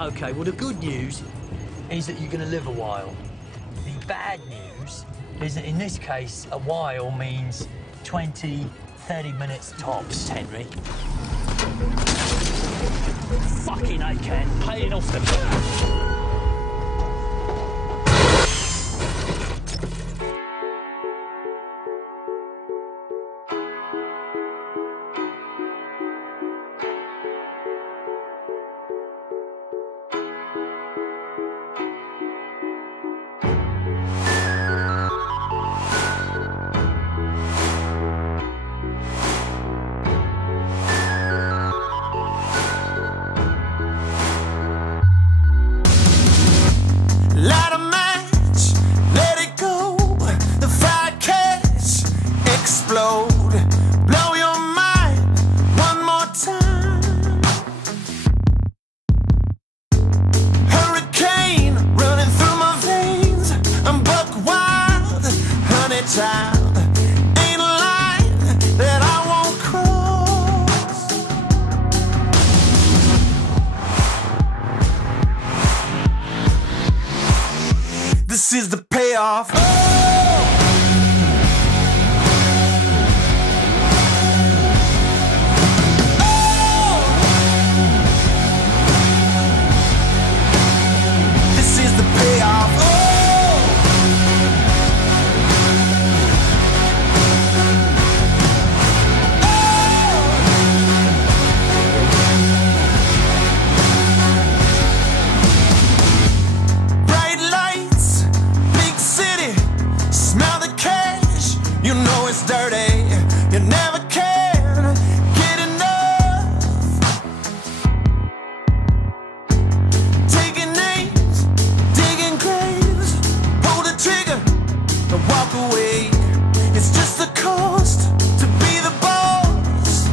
Okay, well, the good news is that you're going to live a while. The bad news is that in this case, a while means 20, 30 minutes tops, Henry. Fucking I can, paying off the bill. Light a match, let it go. The fire catch, explode. Blow your mind one more time. Hurricane running through my veins. I'm buck wild, honey child. Ain't a line that I won't cross. This is the payoff. This is the payoff. Bright lights, big city, smell the cash. You know it's dirty. You never can get enough. Taking names, digging graves, pull the trigger and walk away. It's just the cost to be the boss.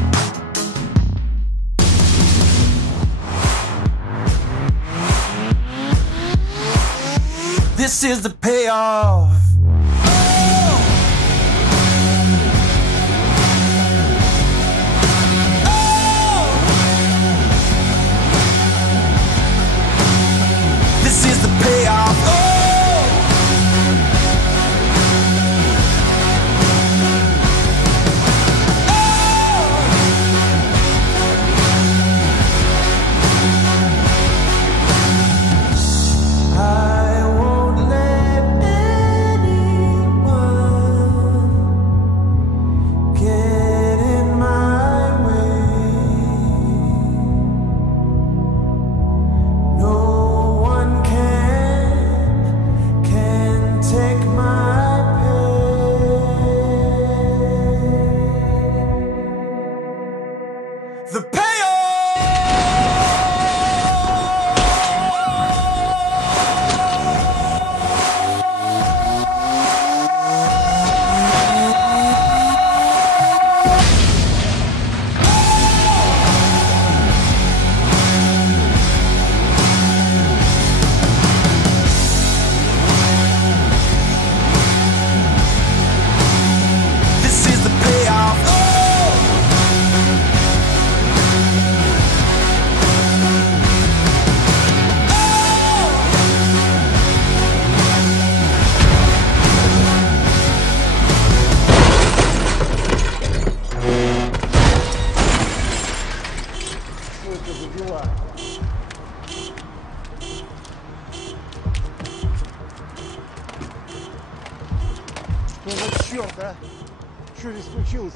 This is the payoff. This is the payoff. I won't let anyone get in my way. No one can take my pain. The payoff. This is the payoff. Что это за дела? Что за черт, а? Что здесь случилось?